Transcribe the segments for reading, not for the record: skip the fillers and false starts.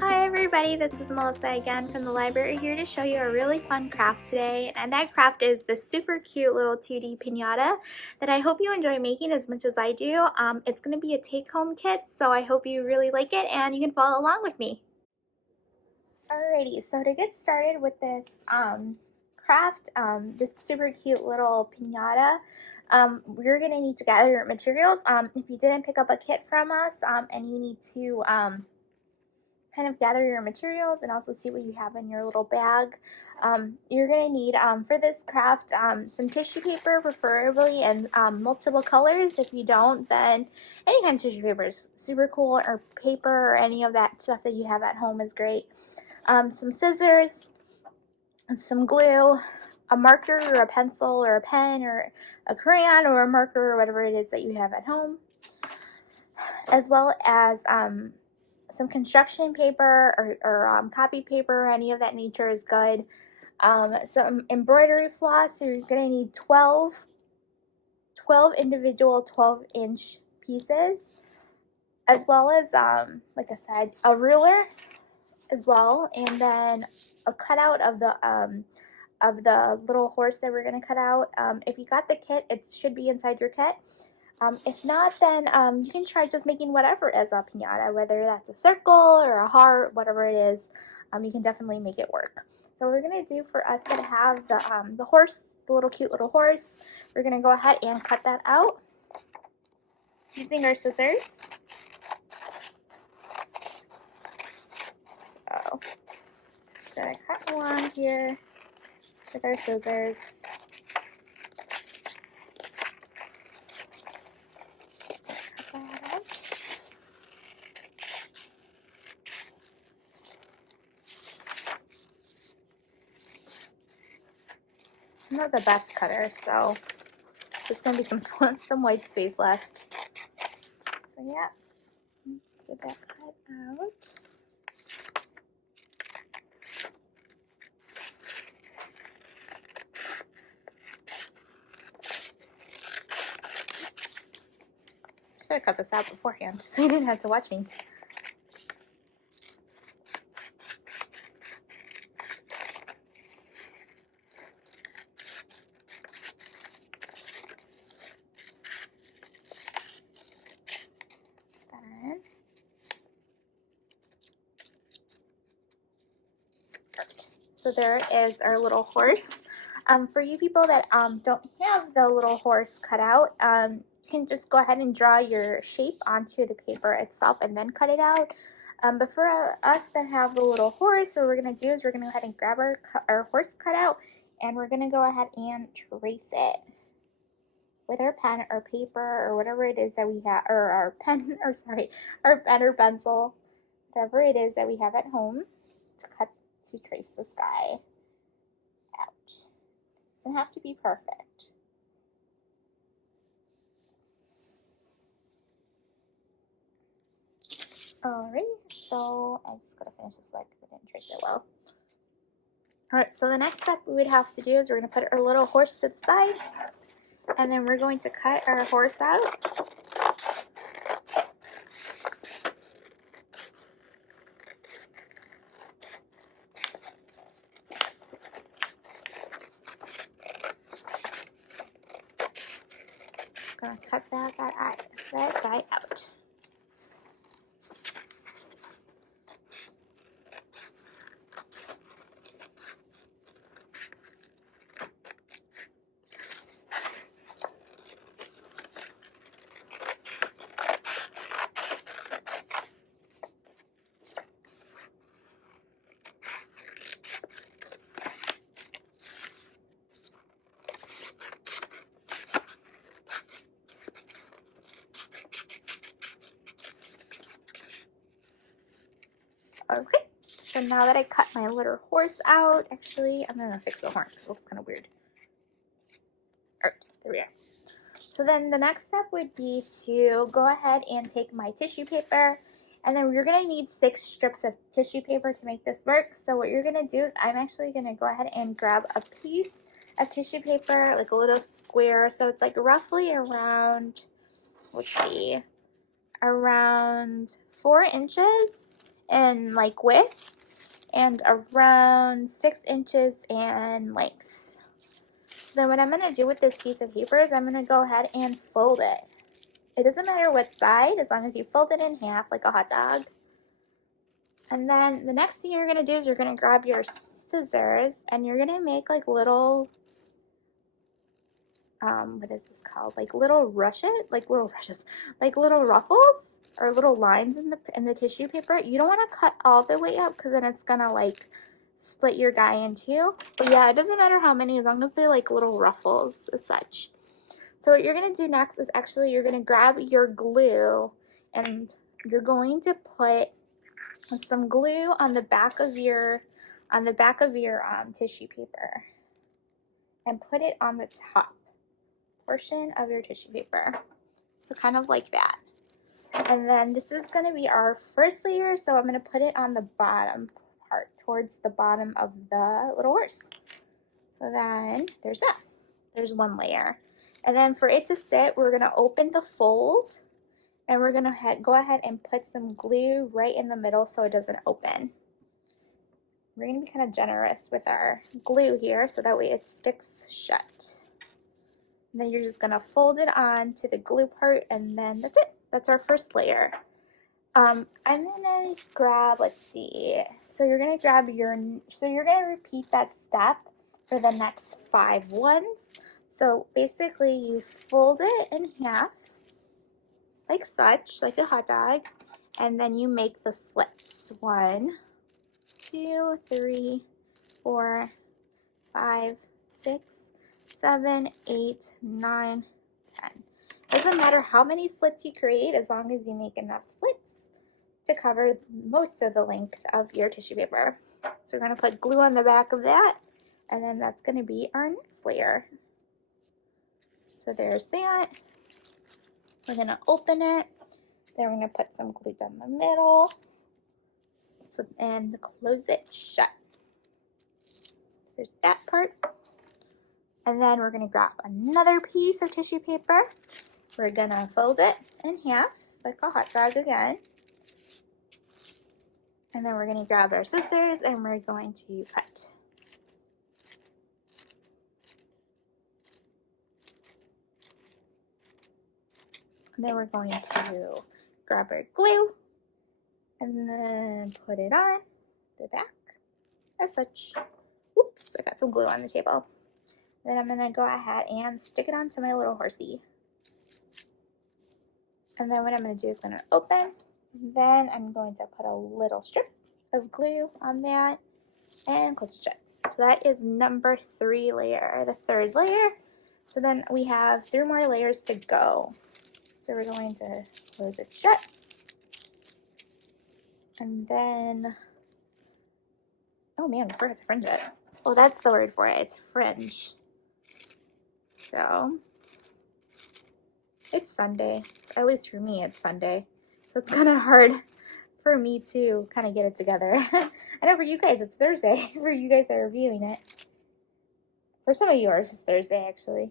Hi everybody, this is Melissa again from the library, here to show you a really fun craft today, and that craft is this super cute little 2D piñata that I hope you enjoy making as much as I do. It's going to be a take-home kit, so I hope you really like it and you can follow along with me. Alrighty, so to get started with this craft, this super cute little piñata, we're going to need to gather your materials. If you didn't pick up a kit from us and you need to kind of gather your materials and also see what you have in your little bag. You're going to need, for this craft, some tissue paper, preferably in multiple colors. If you don't, then any kind of tissue paper is super cool, or paper, or any of that stuff that you have at home is great. Some scissors, some glue, a marker or a pencil or a pen or a crayon or a marker or whatever it is that you have at home, as well as some construction paper or copy paper, any of that nature is good. Some embroidery floss, so you're going to need 12 individual 12-inch pieces, as well as, like I said, a ruler as well, and then a cutout of the little horse that we're going to cut out. If you got the kit, it should be inside your kit. If not, then you can try just making whatever is a piñata, whether that's a circle or a heart, whatever it is. You can definitely make it work. So what we're going to do, for us to have the horse, the little cute little horse, we're going to go ahead and cut that out using our scissors. So just going to cut along here with our scissors. I'm not the best cutter, so there's going to be some white space left. So yeah, let's get that cut out. Should have cut this out beforehand so you didn't have to watch me. So there is our little horse. For you people that don't have the little horse cut out, you can just go ahead and draw your shape onto the paper itself and then cut it out. But for us that have the little horse, what we're going to do is we're going to go ahead and grab our horse cutout, and we're going to go ahead and trace it with our pen or paper or whatever it is that we have, or our pen, or sorry, our pen or pencil, whatever it is that we have at home to trace this guy out. It doesn't have to be perfect. Alright, so I just gotta finish this leg because I didn't trace it well. Alright, so the next step we would have to do is we're going to put our little horse to the side, and then we're going to cut our horse out. Gonna cut that guy out. Okay, so now that I cut my little horse out, actually, I'm going to fix the horn because it looks kind of weird. Alright, there we are. So then the next step would be to go ahead and take my tissue paper, and then we're going to need 6 strips of tissue paper to make this work. So what you're going to do is I'm actually going to go ahead and grab a piece of tissue paper, like a little square, so it's like roughly around, let's see, around 4 inches in like width and around 6 inches in length. Then what I'm going to do with this piece of paper is I'm going to go ahead and fold it. It doesn't matter what side, as long as you fold it in half like a hot dog. And then the next thing you're going to do is you're going to grab your scissors and you're going to make like little, what is this called? Like little rushes, like little ruffles or little lines in the tissue paper. You don't want to cut all the way up because then it's going to like split your guy in two. But yeah, it doesn't matter how many, as long as they like little ruffles as such. So what you're going to do next is actually you're going to grab your glue and you're going to put some glue on the back of your tissue paper and put it on the top portion of your tissue paper. So kind of like that. And then this is going to be our first layer, so I'm going to put it on the bottom part, towards the bottom of the little horse. So then there's that. There's one layer. And then for it to sit, we're going to open the fold and we're going to go ahead and put some glue right in the middle so it doesn't open. We're going to be kind of generous with our glue here so that way it sticks shut. And then you're just going to fold it on to the glue part and then that's it. That's our first layer. I'm going to grab, let's see. So you're going to repeat that step for the next 5 ones. So basically you fold it in half like such, like a hot dog, and then you make the slits. 1, 2, 3, 4, 5, 6, 7, 8, 9, 10. Doesn't matter how many slits you create as long as you make enough slits to cover most of the length of your tissue paper. So we're going to put glue on the back of that, and then that's going to be our next layer. So there's that. We're going to open it. Then we're going to put some glue down the middle and close it shut. There's that part. And then we're going to grab another piece of tissue paper. We're going to fold it in half like a hot dog again. And then we're going to grab our scissors and we're going to cut. And then we're going to grab our glue and then put it on the back as such. Oops, I got some glue on the table. Then I'm going to go ahead and stick it onto my little horsey. And then what I'm going to do is going to open. Then I'm going to put a little strip of glue on that and close it shut. So that is number 3 layer, the third layer. So then we have 3 more layers to go. So we're going to close it shut. And then, oh man, I forgot to fringe it. Well, that's the word for it. It's fringe. So it's Sunday. At least for me, it's Sunday. So it's kind of hard for me to kind of get it together. I know for you guys, it's Thursday. For you guys that are viewing it. For some of yours, it's Thursday, actually.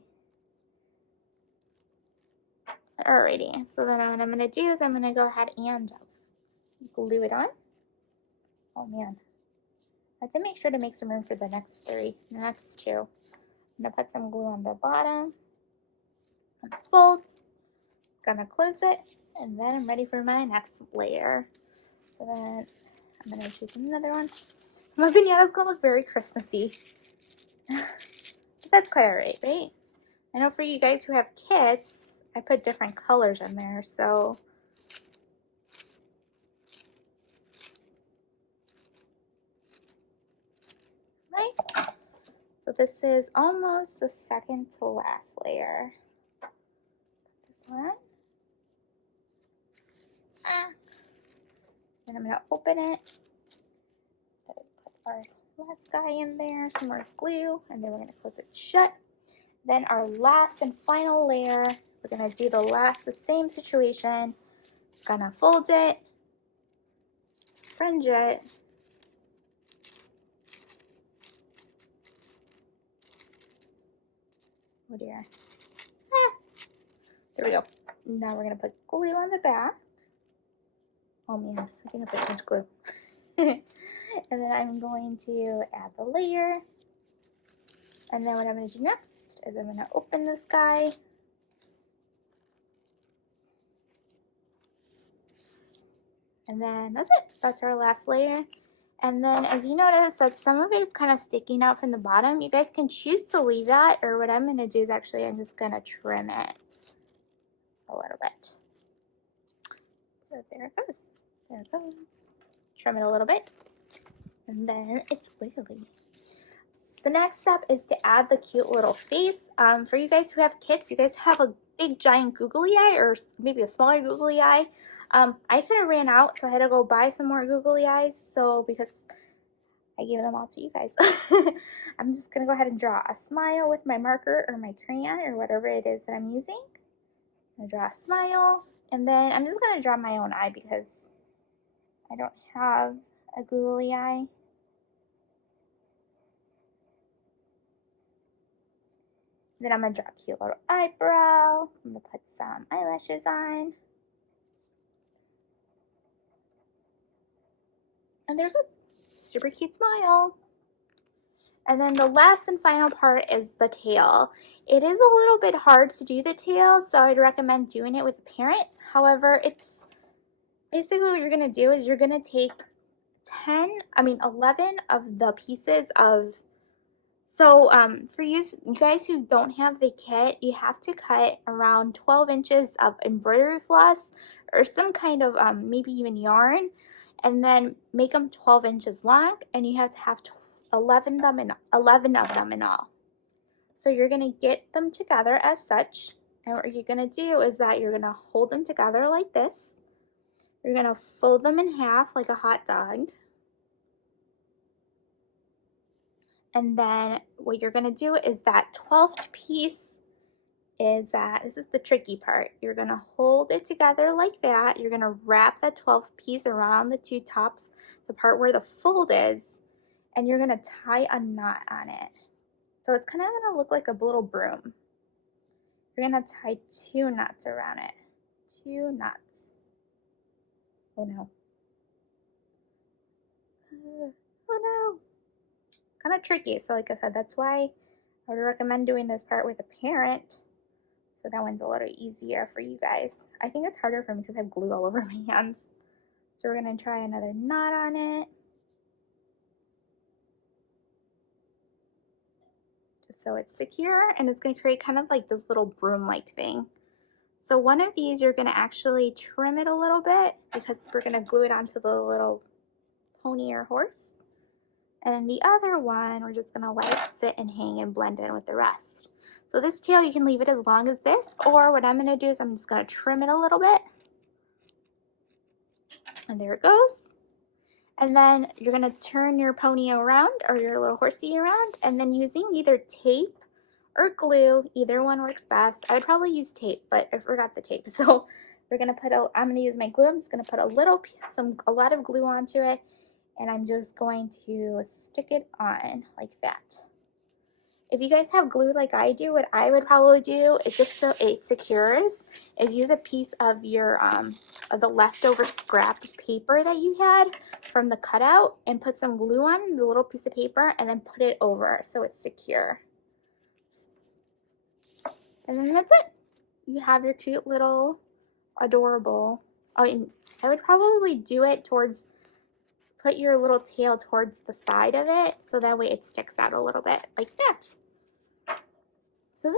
Alrighty, so then what I'm going to do is I'm going to go ahead and glue it on. Oh man. I have to make sure to make some room for the next 2. I'm going to put some glue on the bottom. Fold. Gonna close it. And then I'm ready for my next layer. So then I'm going to choose another one. My piñata's going to look very Christmassy. But that's quite alright, right? I know for you guys who have kids, I put different colors in there, so right. So this is almost the second to last layer. This one. Then I'm gonna open it. Put our last guy in there, some more glue, and then we're gonna close it shut. Then our last and final layer, we're gonna do the same situation. Gonna fold it, fringe it, oh dear. There we go. Now we're gonna put glue on the back. Oh man, I think I put too much glue. And then I'm going to add the layer. And then what I'm going to do next is I'm going to open this guy. And then that's it. That's our last layer. And then as you notice that some of it is kind of sticking out from the bottom, you guys can choose to leave that, or what I'm going to do is actually I'm just going to trim it a little bit. So there it goes. There it goes. Trim it a little bit. And then it's wiggly. The next step is to add the cute little face. For you guys who have kids, you guys have a big giant googly eye, or maybe a smaller googly eye. I kind of ran out, so I had to go buy some more googly eyes. So because I gave them all to you guys, I'm just gonna go ahead and draw a smile with my marker or my crayon or whatever it is that I'm using. I'm gonna draw a smile, and then I'm just gonna draw my own eye because I don't have a googly eye. Then I'm going to draw a cute little eyebrow. I'm going to put some eyelashes on. And there it goes. Super cute smile. And then the last and final part is the tail. It is a little bit hard to do the tail, so I'd recommend doing it with a parent. However, it's basically what you're going to do is you're going to take 11 of the pieces of. So for you guys who don't have the kit, you have to cut around 12 inches of embroidery floss or some kind of maybe even yarn, and then make them 12 inches long, and you have to have 11 of them in all. So you're going to get them together as such, and what you're going to do is that you're going to hold them together like this. You're going to fold them in half like a hot dog. And then what you're going to do is that 12th piece is that, this is the tricky part, you're going to hold it together like that. You're going to wrap that 12th piece around the two tops, the part where the fold is, and you're going to tie a knot on it. So it's kind of going to look like a little broom. You're going to tie 2 knots around it. 2 knots. Oh no. Oh no. Kind of tricky, so like I said, that's why I would recommend doing this part with a parent, so that one's a little easier for you guys. I think it's harder for me because I have glue all over my hands. So we're going to try another knot on it, just so it's secure, and it's going to create kind of like this little broom-like thing. So one of these you're going to actually trim it a little bit because we're going to glue it onto the little pony or horse. And then the other one, we're just going to let it sit and hang and blend in with the rest. So this tail, you can leave it as long as this, or what I'm going to do is I'm just going to trim it a little bit. And there it goes. And then you're going to turn your pony around or your little horsey around, and then using either tape or glue, either one works best. I would probably use tape, but I forgot the tape. So we're going to I'm going to use my glue. I'm just going to put a lot of glue onto it. And I'm just going to stick it on like that. If you guys have glue like I do, what I would probably do is, just so it secures, is use a piece of your of the leftover scrap paper that you had from the cutout and put some glue on the little piece of paper and then put it over so it's secure. And then that's it. You have your cute little adorable. Oh, and I would probably do it put your little tail towards the side of it so that way it sticks out a little bit like that. So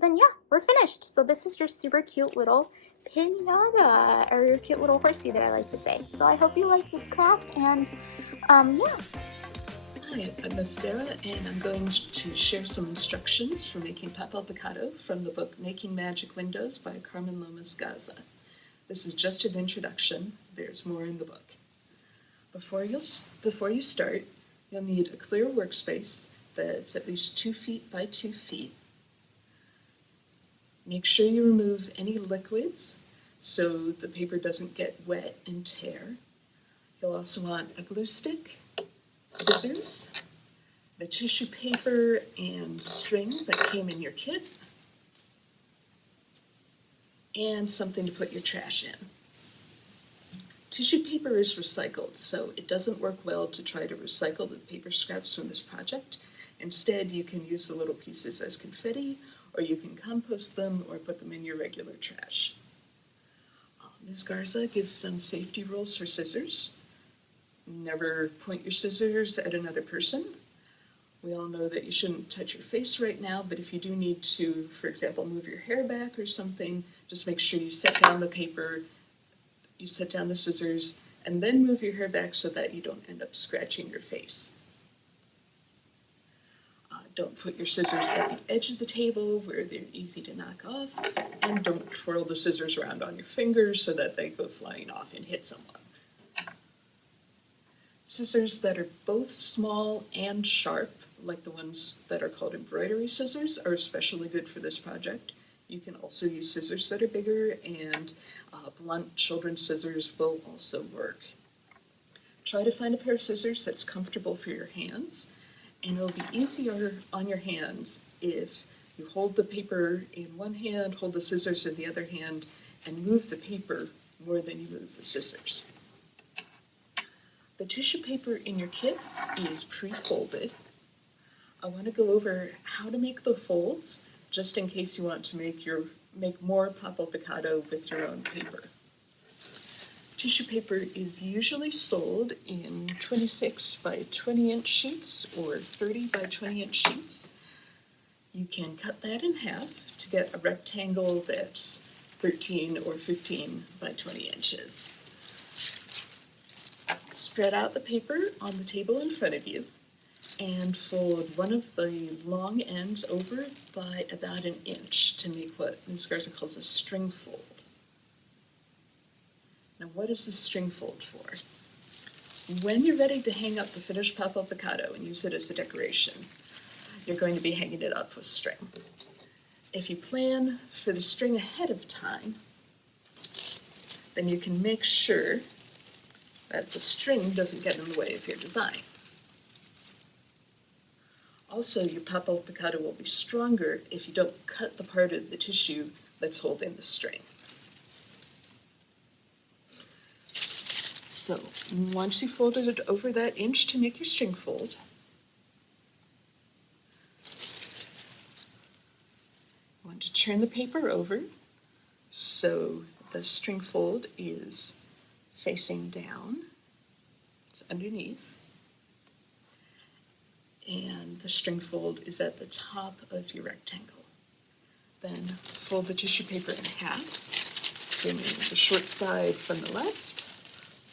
then yeah, we're finished. So this is your super cute little piñata, or your cute little horsey that I like to say. So I hope you like this craft, and yeah. Hi, I'm Miss Sarah, and I'm going to share some instructions for making papel picado from the book Making Magic Windows by Carmen Lomas Gaza. This is just an introduction. There's more in the book. Before you start, you'll need a clear workspace that's at least 2 feet by 2 feet. Make sure you remove any liquids so the paper doesn't get wet and tear. You'll also want a glue stick, scissors, the tissue paper and string that came in your kit, and something to put your trash in. Tissue paper is recycled, so it doesn't work well to try to recycle the paper scraps from this project. Instead, you can use the little pieces as confetti, or you can compost them or put them in your regular trash. Ms. Garza gives some safety rules for scissors. Never point your scissors at another person. We all know that you shouldn't touch your face right now, but if you do need to, for example, move your hair back or something, just make sure you set down the paper, you set down the scissors, and then move your hair back so that you don't end up scratching your face. Don't put your scissors at the edge of the table where they're easy to knock off, and don't twirl the scissors around on your fingers so that they go flying off and hit someone. Scissors that are both small and sharp, like the ones that are called embroidery scissors, are especially good for this project. You can also use scissors that are bigger, and blunt children's scissors will also work. Try to find a pair of scissors that's comfortable for your hands, and it'll be easier on your hands if you hold the paper in one hand, hold the scissors in the other hand, and move the paper more than you move the scissors. The tissue paper in your kits is pre-folded. I want to go over how to make the folds, just in case you want to make more Papel Picado with your own paper. Tissue paper is usually sold in 26 by 20 inch sheets or 30 by 20 inch sheets. You can cut that in half to get a rectangle that's 13 or 15 by 20 inches. Spread out the paper on the table in front of you and fold one of the long ends over by about an inch to make what Ms. Garza calls a string fold. Now, what is the string fold for? When you're ready to hang up the finished Papel Picado and use it as a decoration, you're going to be hanging it up with string. If you plan for the string ahead of time, then you can make sure that the string doesn't get in the way of your design. Also, your Papel Picado will be stronger if you don't cut the part of the tissue that's holding the string. So, once you folded it over that inch to make your string fold, you want to turn the paper over so the string fold is facing down, it's underneath, and the string fold is at the top of your rectangle. Then fold the tissue paper in half, bringing the short side from the left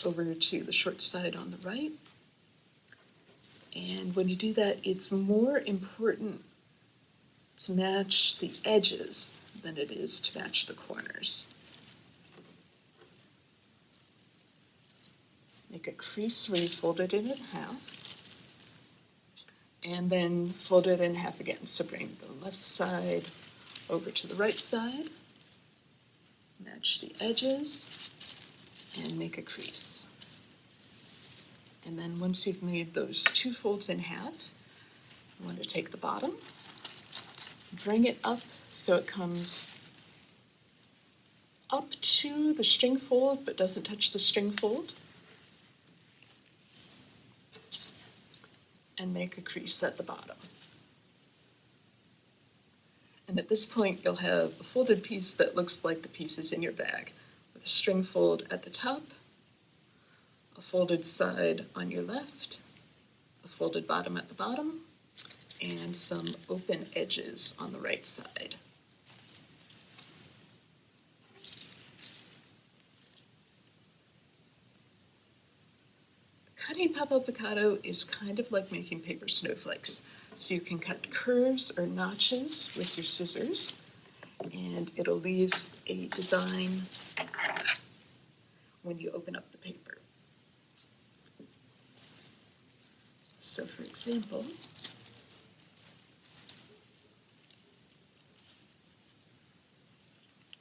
over to the short side on the right. And when you do that, it's more important to match the edges than it is to match the corners. Make a crease where you fold it in half, and then fold it in half again. So bring the left side over to the right side, match the edges, and make a crease. And then once you've made those two folds in half, you want to take the bottom, bring it up so it comes up to the string fold but doesn't touch the string fold, and make a crease at the bottom. And at this point, you'll have a folded piece that looks like the pieces in your bag, with a string fold at the top, a folded side on your left, a folded bottom at the bottom, and some open edges on the right side. Cutting Papel Picado is kind of like making paper snowflakes. So you can cut curves or notches with your scissors, and it'll leave a design when you open up the paper. So for example,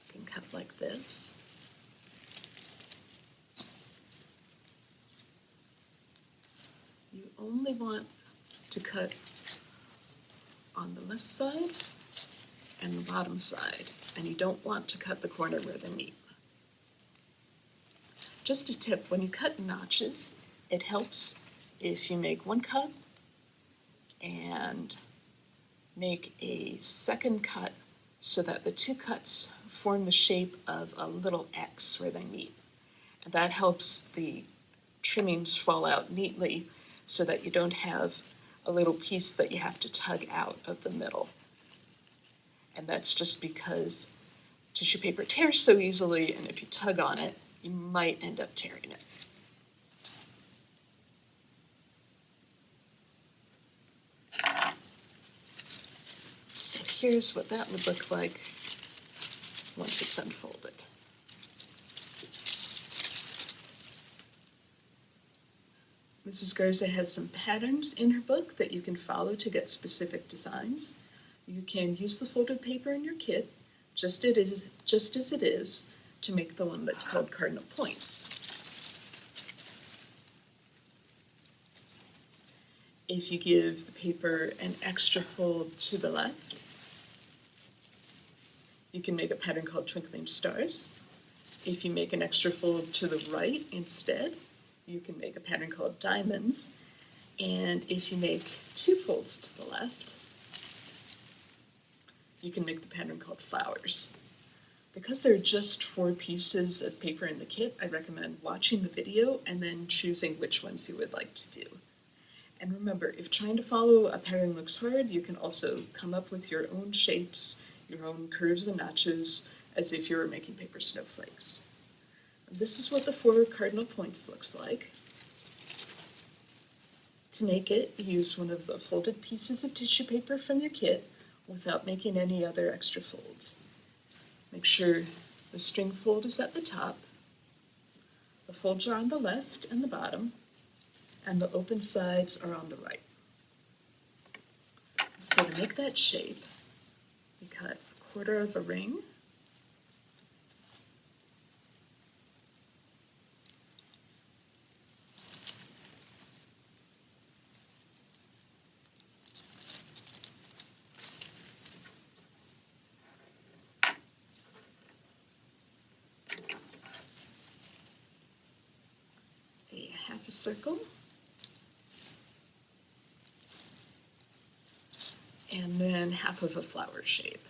you can cut like this. You only want to cut on the left side and the bottom side, and you don't want to cut the corner where they meet. Just a tip, when you cut notches, it helps if you make one cut and make a second cut so that the two cuts form the shape of a little X where they meet. And that helps the trimmings fall out neatly so that you don't have a little piece that you have to tug out of the middle. And that's just because tissue paper tears so easily, and if you tug on it, you might end up tearing it. So here's what that would look like once it's unfolded. Mrs. Garza has some patterns in her book that you can follow to get specific designs. You can use the folded paper in your kit, just as it is, to make the one that's called Cardinal Points. If you give the paper an extra fold to the left, you can make a pattern called Twinkling Stars. If you make an extra fold to the right instead, you can make a pattern called Diamonds. And if you make two folds to the left, you can make the pattern called Flowers. Because there are just 4 pieces of paper in the kit, I recommend watching the video and then choosing which ones you would like to do. And remember, if trying to follow a pattern looks hard, you can also come up with your own shapes, your own curves and notches, as if you were making paper snowflakes. This is what the 4 cardinal points looks like. To make it, use one of the folded pieces of tissue paper from your kit without making any other extra folds. Make sure the string fold is at the top, the folds are on the left and the bottom, and the open sides are on the right. So to make that shape, we cut 1/4 of a ring, a half a circle, and then half of a flower shape.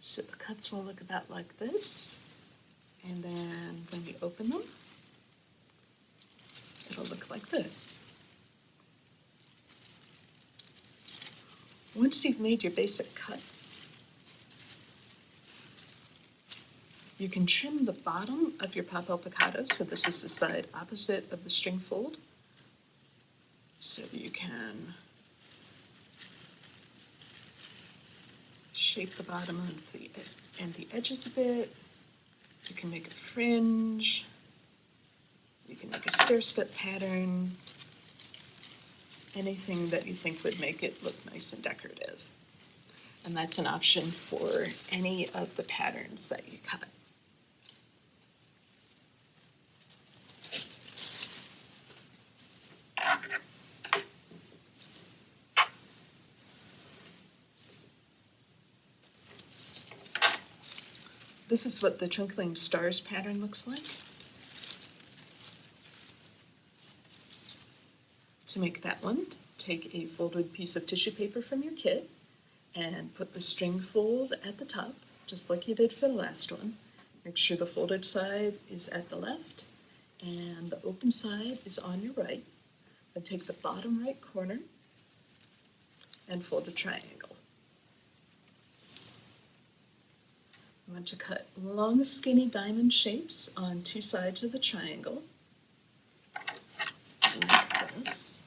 So the cuts will look about like this, and then when you open them, it'll look like this. Once you've made your basic cuts, you can trim the bottom of your papel picado, so this is the side opposite of the string fold. So you can shape the bottom and the edges a bit. You can make a fringe. You can make a stair-step pattern. Anything that you think would make it look nice and decorative. And that's an option for any of the patterns that you cut. This is what the Trunkling Stars pattern looks like. To make that one, take a folded piece of tissue paper from your kit and put the string fold at the top, just like you did for the last one. Make sure the folded side is at the left and the open side is on your right. Then take the bottom right corner and fold a triangle. You want to cut long, skinny diamond shapes on 2 sides of the triangle, like this.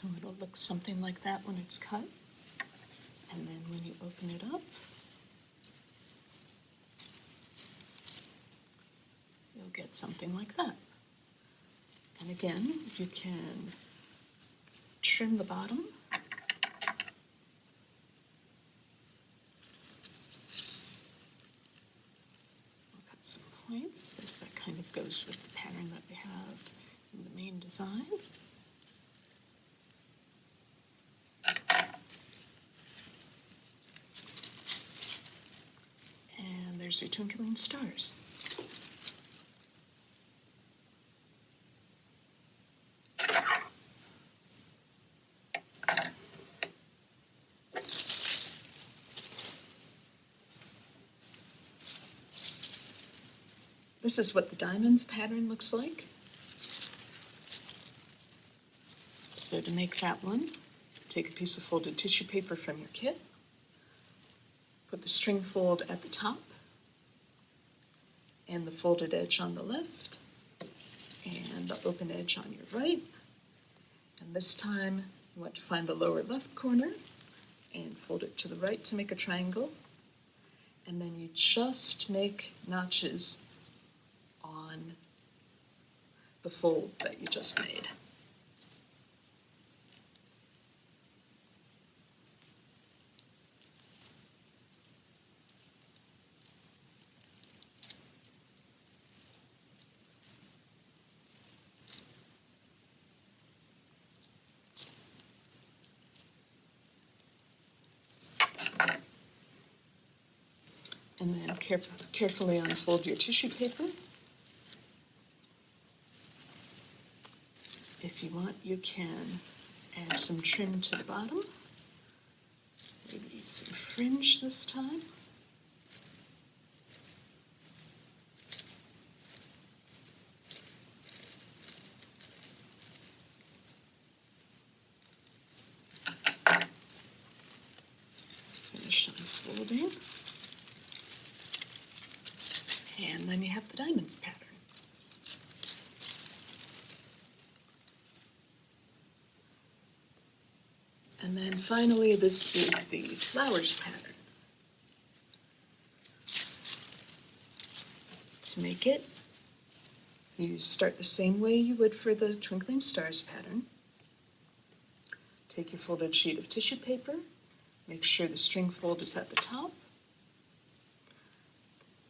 So it'll look something like that when it's cut. And then when you open it up, you'll get something like that. And again, you can trim the bottom. I'll cut some points, as that kind of goes with the pattern that we have in the main design. And there's your twinkling stars. This is what the diamonds pattern looks like. So to make that one, take a piece of folded tissue paper from your kit, put the string fold at the top and the folded edge on the left and the open edge on your right. And this time you want to find the lower left corner and fold it to the right to make a triangle. And then you just make notches on the fold that you just made. And then carefully unfold your tissue paper. If you want, you can add some trim to the bottom, maybe some fringe this time. Finish unfolding. And then you have the diamonds pattern. And then finally, this is the flowers pattern. To make it, you start the same way you would for the twinkling stars pattern. Take your folded sheet of tissue paper, make sure the string fold is at the top,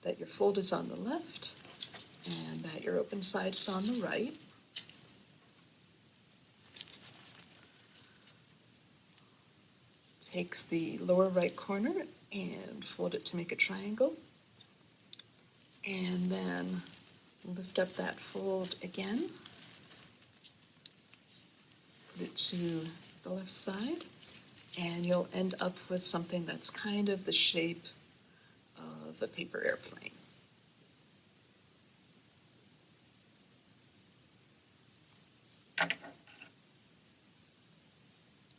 that your fold is on the left, and that your open side is on the right. Take the lower right corner and fold it to make a triangle. And then lift up that fold again. Put it to the left side, and you'll end up with something that's kind of the shape of a paper airplane.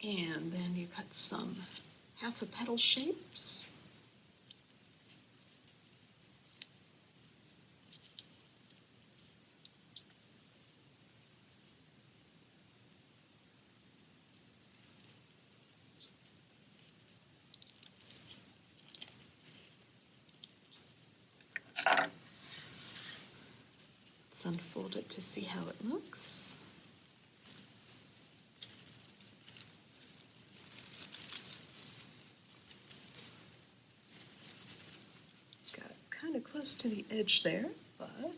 And then you cut some half a petal shapes. Let's unfold it to see how it looks. Got kind of close to the edge there, but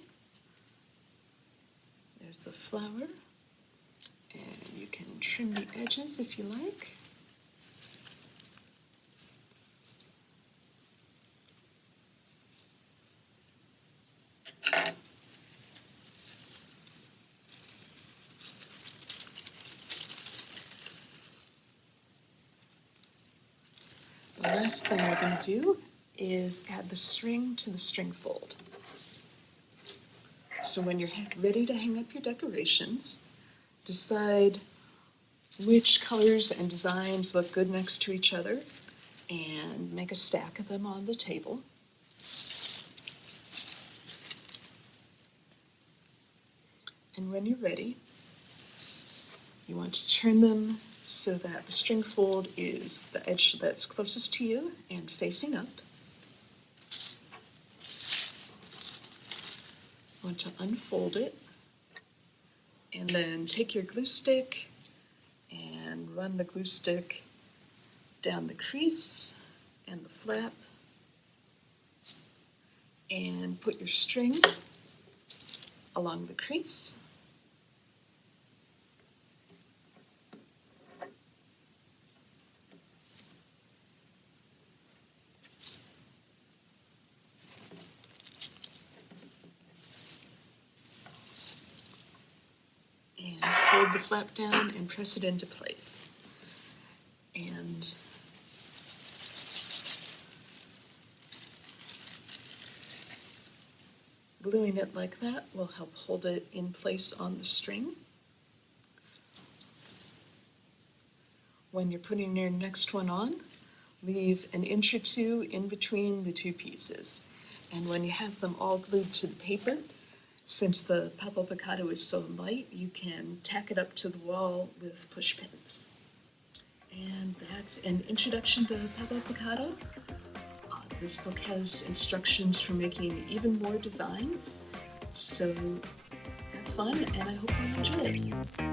there's the flower, and you can trim the edges if you like. The last thing we're going to do is add the string to the string fold. So when you're ready to hang up your decorations, decide which colors and designs look good next to each other and make a stack of them on the table. And when you're ready, You want to turn them so that the string fold is the edge that's closest to you and facing up. You want to unfold it and then take your glue stick and run the glue stick down the crease and the flap and put your string along the crease. And fold the flap down and press it into place. And gluing it like that will help hold it in place on the string. When you're putting your next one on, leave an inch or two in between the two pieces. And when you have them all glued to the paper, since the Papel Picado is so light, you can tack it up to the wall with push pins. And that's an introduction to Papel Picado. This book has instructions for making even more designs, so have fun and I hope you enjoy it.